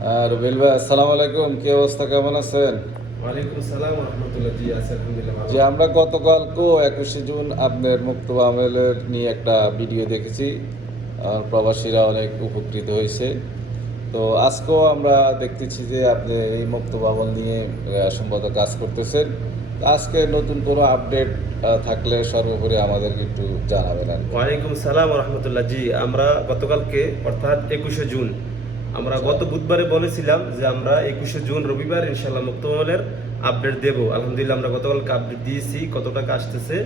রুবেল ভাই, আসসালামু আলাইকুম। কি অবস্থা, কেমন আছেন? ওয়ালাইকুম আসসালাম ওয়া রাহমাতুল্লাহ। জি আছি আলহামদুলিল্লাহ ভালো। যে আমরা গতকালকে 21শে জুন আপনার মুক্তব আমলের নিয়ে একটা ভিডিও দেখেছি। প্রবাসীরা অনেক উপকৃত হয়েছে। তো আজকেও আমরা দেখতেছি যে আপনি এই মুক্তব আমল নিয়ে সম্ভবত কাজ করতেছেন। তো আজকে নতুন কোনো আপডেট থাকলে সর্বোপরি আমাদেরকে একটু জানাবেন আর কি। ওয়ালাইকুম সালাম ওয়া রাহমাতুল্লাহ। জি আমরা গতকালকে অর্থাৎ 21শে জুন আমরা আচ্ছা। গত বুধবারে বলেছিলাম যে আমরা 21শে জুন রবিবার ইনশাআল্লাহ মুক্তমলের আপডেট দেব। আলহামদুলিল্লাহ আমরা গতকালকে আপডেট দিয়েছি কত টাকা আসতেছে।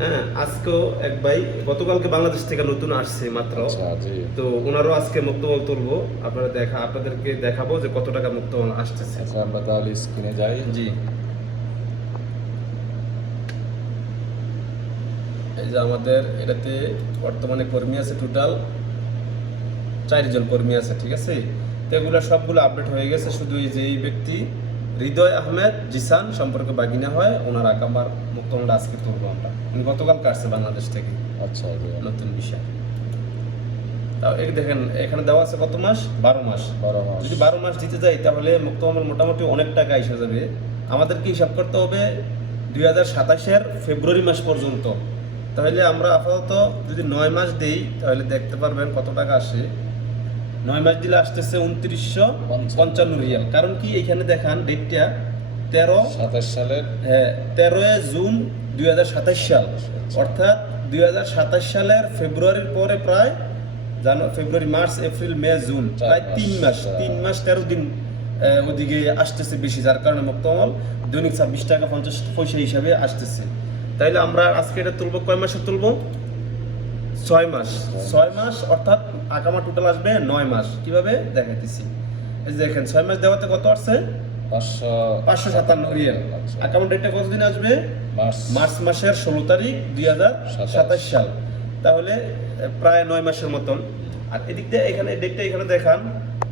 হ্যাঁ, আজকেও এক ভাই গতকালকে বাংলাদেশ থেকে নতুন আসছে মাত্র। আচ্ছা, জি। তো ওনারও আজকে মুক্তমল তুলবো, আপনাদেরকে দেখাবো যে কত টাকা মুক্তমল আসতেছে। আচ্ছা, আমরা তাহলে স্ক্রিনে যাই। জি, এই যে আমাদের এটাতে বর্তমানে কর্মী আছে টোটাল 4 জন কর্মী আছে, ঠিক আছে। তো এগুলো সবগুলো আপডেট হয়ে গেছে, শুধু এই যে এই ব্যক্তি হৃদয় আহমেদ জিসান সম্পর্কে বাগিনা হয়, ওনার আকামার মুক্তমলটা আজকে তুলবো আমরা। উনি গতকাল কাটছে বাংলাদেশ থেকে, আচ্ছা, জি। নতুন বিষয়। তাও এই দেখেন এখানে দেওয়া আছে কত মাস, 12 মাস। 12 মাস। যদি 12 মাস দিতে যাই তাহলে মুক্তমল মোটামুটি অনেক টাকা এসে যাবে। আমাদেরকে হিসাব করতে হবে 2027-এর ফেব্রুয়ারি মাস পর্যন্ত। তাহলে আমরা আপাতত যদি 9 মাস দেই তাহলে দেখতে পারবেন কত টাকা আসে। 9 মাস দিলে আসতেছে 2955 রিয়াল। কারণ কি এখানে দেখান ডেটটা 27 সালের 13 জুন 2027 সাল, অর্থাৎ 2027 সালের ফেব্রুয়ারির পরে প্রায় ফেব্রুয়ারি, মার্চ, এপ্রিল, মে, জুন, প্রায় 3 মাস, 3 মাস 13 দিন ওদিকে আসতেছে বেশি, যার কারণে মুক্তমল দৈনিক 26 টাকা 50 পয়সা হিসাবে আসতেছে। তাইলে আমরা আজকে এটা তুলবো, কয় মাসে তুলবো? 6 মাস। 6 মাস অর্থাৎ আকামা টোটাল আসবে 9 মাস। কিভাবে দেখাইতেছি, এই যে দেখেন 6 মাস দেওয়াতে কত আসছে? 557 রিয়াল। আচ্ছা। আকামা ডেটটা কতদিন আসবে? মার্চ। মার্চ মাসের 16 তারিখ 2027 সাল। তাহলে প্রায় 9 মাসের মতন। আর এদিক দিয়ে এখানে ডেটটা এখানে দেখান,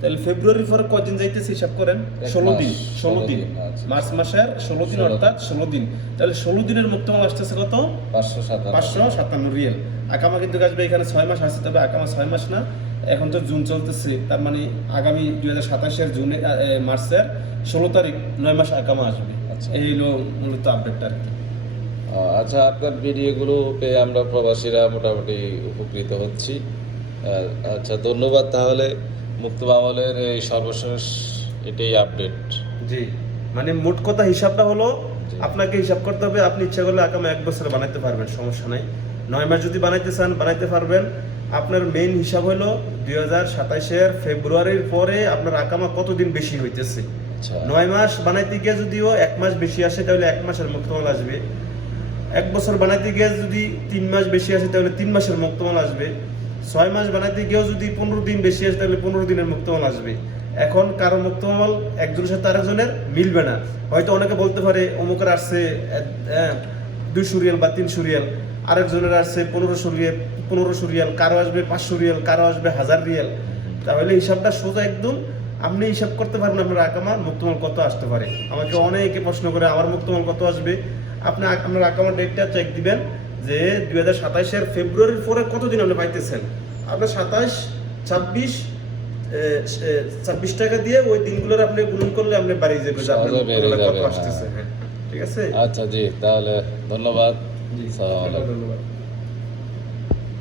তাহলে ফেব্রুয়ারির পরে কদিন যাইতেছে হিসাব করেন? 16 দিন। 16 দিন। আচ্ছা। মার্চ মাসের 16 দিন 16 অর্থাৎ 16 দিন। তাহলে 16 দিনের মুক্তমাল আসতেছে কত? 557 রিয়াল। আকামা কিন্তু আসবে এখানে 6 মাস আসছে, তবে আকামা 6 মাস না, এখন তো জুন চলতেছে, তার মানে আগামী 2027-এর জুনে মার্চের 16 তারিখ 9 মাস আকামা আসবে। আচ্ছা। এই হলো মূলত আপডেটটা আর কি। আচ্ছা, আপনার ভিডিওগুলো পেয়ে আমরা প্রবাসীরা মোটামুটি উপকৃত হচ্ছি। আচ্ছা, ধন্যবাদ। তাহলে মুক্তব আমলের এই সর্বশেষ এটাই আপডেট। জি, মানে মোট কথা হিসাবটা হলো জি। আপনাকে হিসাব করতে হবে, আপনি ইচ্ছা করলে আকামা 1 বছরে বানাইতে পারবেন, সমস্যা নাই। 9 মাস যদি বানাইতে চান বানাইতে পারবেন। আপনার মেইন হিসাব হলো 2027-এর ফেব্রুয়ারির পরে আপনার আকামা কতদিন বেশি হইতেছে। আচ্ছা। 9 মাস বানাইতে গিয়ে যদিও 1 মাস বেশি আসে তাহলে 1 মাসের মুক্তমাল আসবে। 1 বছর বানাইতে গিয়ে যদি 3 মাস বেশি আসে তাহলে 3 মাসের মুক্তমাল আসবে। 6 মাস বানাইতে গিয়েও যদি 15 দিন বেশি আসে তাহলে 15 দিনের মুক্তমাল আসবে। এখন কারো মুক্তমাল একজনের সাথে আরেকজনের মিলবে না। হয়তো অনেকে বলতে পারে অমুকের আসছে 200 রিয়াল বা 300 রিয়াল, আরেকজনের আসছে 1500 রিয়াল, কারো আসবে 500 রিয়াল, কারো আসবে 1000 রিয়াল। তাহলে হিসাবটা সোজা একদম, আপনি হিসাব করতে পারবেন আপনার আকামার মুক্তমাল কত আসতে পারে। আমাকে অনেকে প্রশ্ন করে আমার মুক্তমাল কত আসবে। আপনি আপনার আকামার ডেটটা চেক দিবেন যে 2027-এর ফেব্রুয়ারির পরে কতদিন আপনি পাইতেছেন। আপনার 26 টাকা দিয়ে ওই দিনগুলোর আপনি গুণন করলে আপনি বাড়ি যাবে যে আপনার সহজে বেড়ে মুক্তমাল কত যাবে, আসতেছে। হ্যাঁ। হ্যাঁ, ঠিক আছে। আচ্ছা, জি, তাহলে ধন্যবাদ। জি, আসসালামু আলাইকুম। ধন্যবাদ।